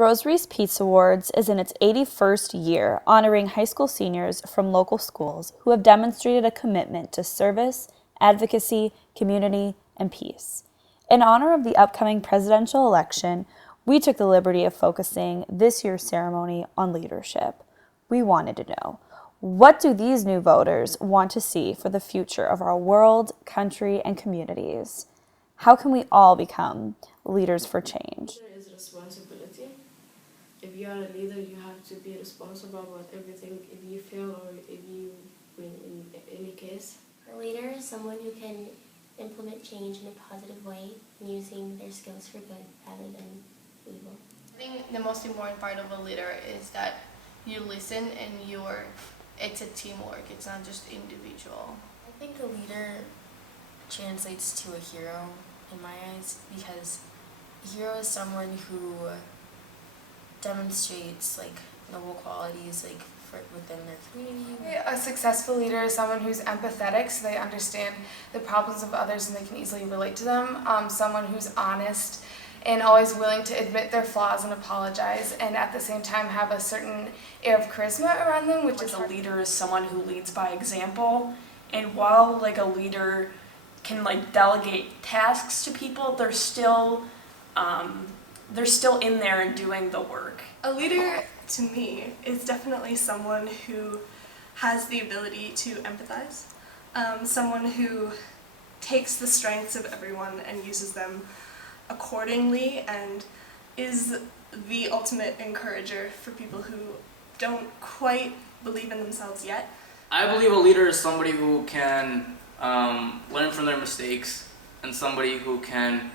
Rees Peace Awards is in its 81st year, honoring high school seniors from local schools who have demonstrated a commitment to service, advocacy, community, and peace. In honor of the upcoming presidential election, we took the liberty of focusing this year's ceremony on leadership. We wanted to know, what do these new voters want to see for the future of our world, country, and communities? How can we all become leaders for change? There is responsibility. If you are a leader, you have to be responsible about everything. If you fail or if you win in any case. A leader is someone who can implement change in a positive way, using their skills for good rather than evil. I think the most important part of a leader is that you listen and it's a teamwork, it's not just individual. I think a leader translates to a hero in my eyes, because a hero is someone who demonstrates noble qualities within their community. A successful leader is someone who's empathetic, so they understand the problems of others and they can easily relate to them. Someone who's honest and always willing to admit their flaws and apologize, and at the same time have a certain air of charisma around them, which is a leader is someone who leads by example. And while a leader can delegate tasks to people, they're still in there and doing the work. A leader, to me, is definitely someone who has the ability to empathize, someone who takes the strengths of everyone and uses them accordingly, and is the ultimate encourager for people who don't quite believe in themselves yet. I believe a leader is somebody who can learn from their mistakes, and somebody who can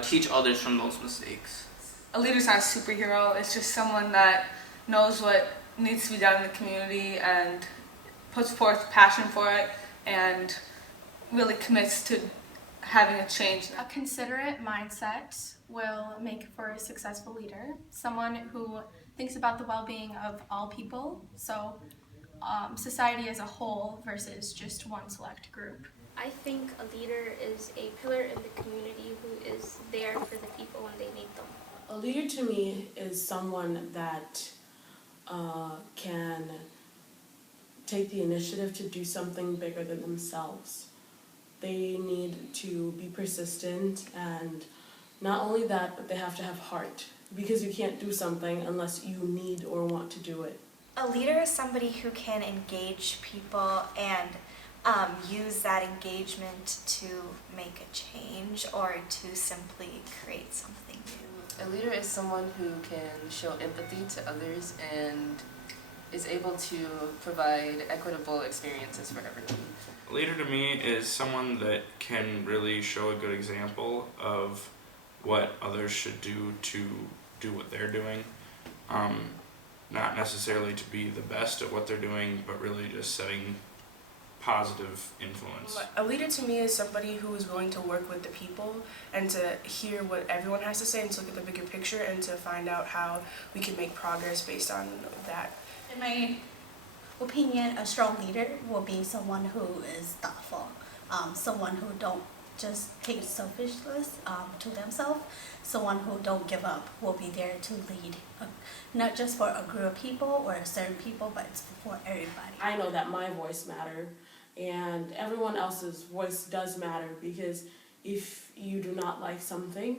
teach others from those mistakes. A leader's not a superhero, it's just someone that knows what needs to be done in the community and puts forth passion for it and really commits to having a change. A considerate mindset will make for a successful leader, someone who thinks about the well-being of all people, so society as a whole versus just one select group. I think a leader is a pillar in the community who is there for the people when they need them. A leader to me is someone that can take the initiative to do something bigger than themselves. They need to be persistent, and not only that, but they have to have heart, because you can't do something unless you need or want to do it. A leader is somebody who can engage people and use that engagement to make a change or to simply create something new. A leader is someone who can show empathy to others and is able to provide equitable experiences for everyone. A leader to me is someone that can really show a good example of what others should do to do what they're doing. Not necessarily to be the best at what they're doing, but really just setting positive influence. A leader to me is somebody who is willing to work with the people and to hear what everyone has to say and to look at the bigger picture and to find out how we can make progress based on that. In my opinion, a strong leader will be someone who is thoughtful, someone who don't just take selfishness to themselves, someone who don't give up, will be there to lead, not just for a group of people or certain people, but it's for everybody. I know that my voice matters, and everyone else's voice does matter, because if you do not like something,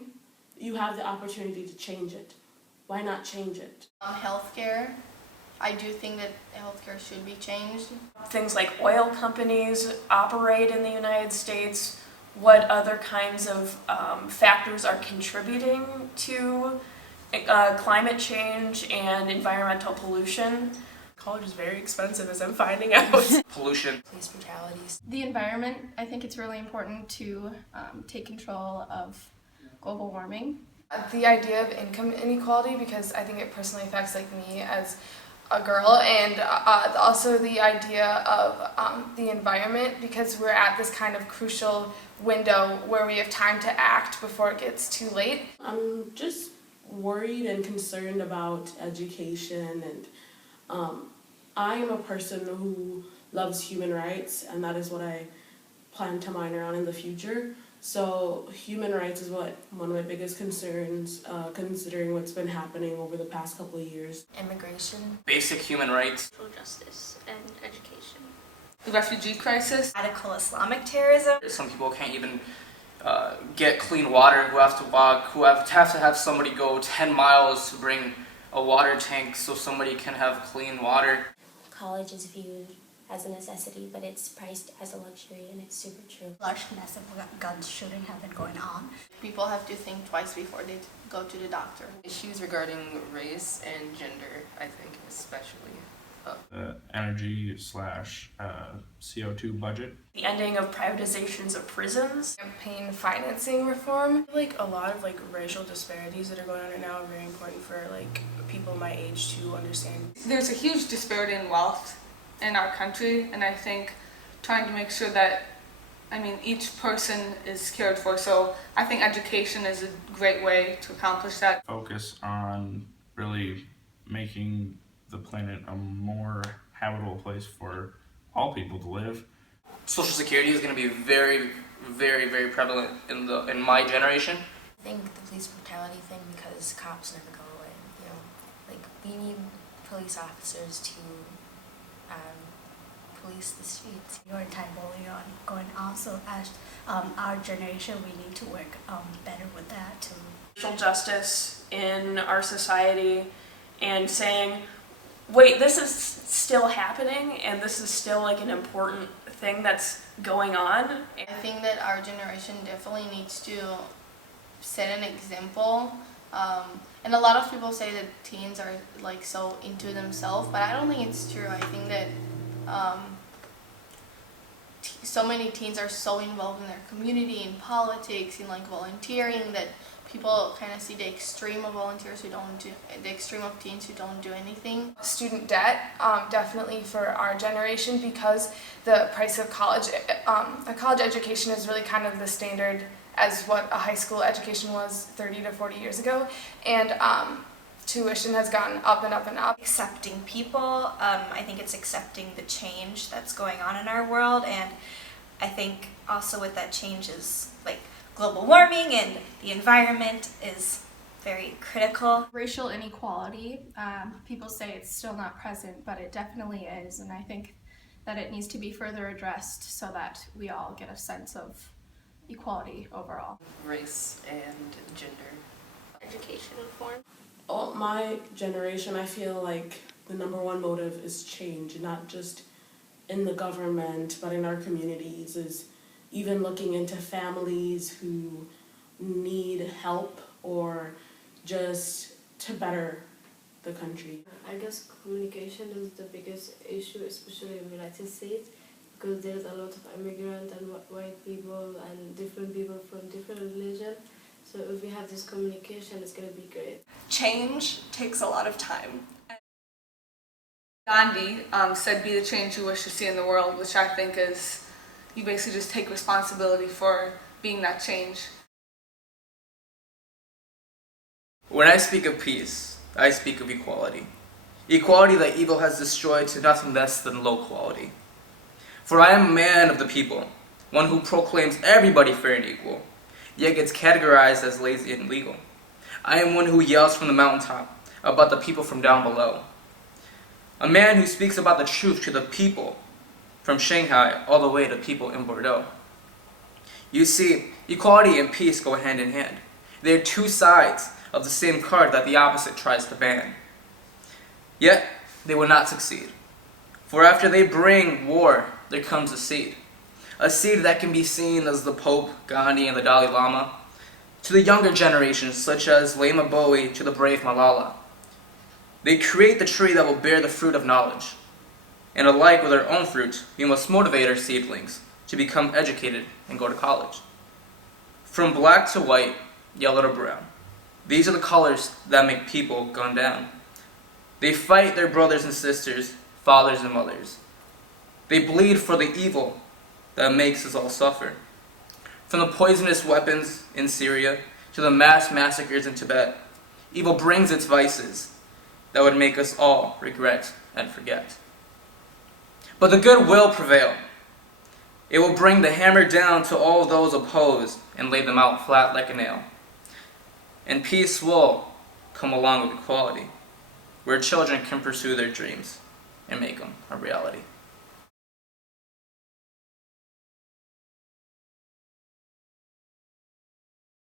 you have the opportunity to change it. Why not change it? Healthcare. I do think that healthcare should be changed. Things like oil companies operate in the United States, what other kinds of factors are contributing to climate change and environmental pollution. College is very expensive, as I'm finding out. Pollution. Police brutalities. The environment, I think it's really important to take control of global warming. The idea of income inequality, because I think it personally affects me as a girl, and also the idea of the environment, because we're at this kind of crucial window where we have time to act before it gets too late. I'm just worried and concerned about education, and I am a person who loves human rights, and that is what I plan to minor on in the future. So human rights is one of my biggest concerns, considering what's been happening over the past couple of years. Immigration. Basic human rights. Social justice and education. The refugee crisis. Radical Islamic terrorism. Some people can't even get clean water, who have to walk, who have to have somebody go 10 miles to bring a water tank so somebody can have clean water. College is viewed as a necessity, but it's priced as a luxury, and it's super true. Large massive gun shooting have been going on. People have to think twice before they go to the doctor. Issues regarding race and gender, I think, especially. Energy slash CO2 budget. The ending of privatizations of prisons. Campaign financing reform. Like a lot of like racial disparities that are going on right now are very important for like people my age to understand. There's a huge disparity in wealth in our country, and I think trying to make sure that, each person is cared for. So I think education is a great way to accomplish that. Focus on really making the planet a more habitable place for all people to live. Social Security is going to be very, very, very prevalent in my generation. I think the police brutality thing, because cops never go away. We need police officers to police the streets. Your anti-bullying going on, so as our generation, we need to work better with that too. Social justice in our society, and saying, wait, this is still happening, and this is still like an important thing that's going on. I think that our generation definitely needs to set an example. And a lot of people say that teens are like so into themselves, but I don't think it's true. I think that so many teens are so involved in their community, in politics, in like volunteering, that people kind of see the extreme of volunteers who don't do, the extreme of teens who don't do anything. Student debt, definitely for our generation, because the price of college, a college education is really kind of the standard as what a high school education was 30 to 40 years ago, and tuition has gone up and up and up. Accepting people, I think it's accepting the change that's going on in our world, and I think also with that change is like global warming and the environment is very critical. Racial inequality, people say it's still not present, but it definitely is, and I think that it needs to be further addressed so that we all get a sense of equality overall. Race and gender. Education reform. All my generation, I feel like the number one motive is change, not just in the government, but in our communities, is even looking into families who need help or just to better the country. I guess communication is the biggest issue, especially in the United States, because there's a lot of immigrants and white people and different people from different religions. So if we have this communication, it's going to be great. Change takes a lot of time. Gandhi said, "Be the change you wish to see in the world," which I think is, you basically just take responsibility for being that change. When I speak of peace, I speak of equality. Equality that evil has destroyed to nothing less than low quality. For I am a man of the people, one who proclaims everybody fair and equal, yet gets categorized as lazy and illegal. I am one who yells from the mountaintop about the people from down below. A man who speaks about the truth to the people, from Shanghai all the way to people in Bordeaux. You see, equality and peace go hand in hand. They are two sides of the same card that the opposite tries to ban. Yet, they will not succeed. For after they bring war, there comes a seed. A seed that can be seen as the Pope, Gandhi, and the Dalai Lama, to the younger generations such as Lama Bowie to the brave Malala. They create the tree that will bear the fruit of knowledge. And alike with our own fruit, we must motivate our seedlings to become educated and go to college. From black to white, yellow to brown, these are the colors that make people gun down. They fight their brothers and sisters, fathers and mothers. They bleed for the evil that makes us all suffer. From the poisonous weapons in Syria to the mass massacres in Tibet, evil brings its vices that would make us all regret and forget. But the good will prevail. It will bring the hammer down to all those opposed and lay them out flat like a nail. And peace will come along with equality, where children can pursue their dreams and make them a reality.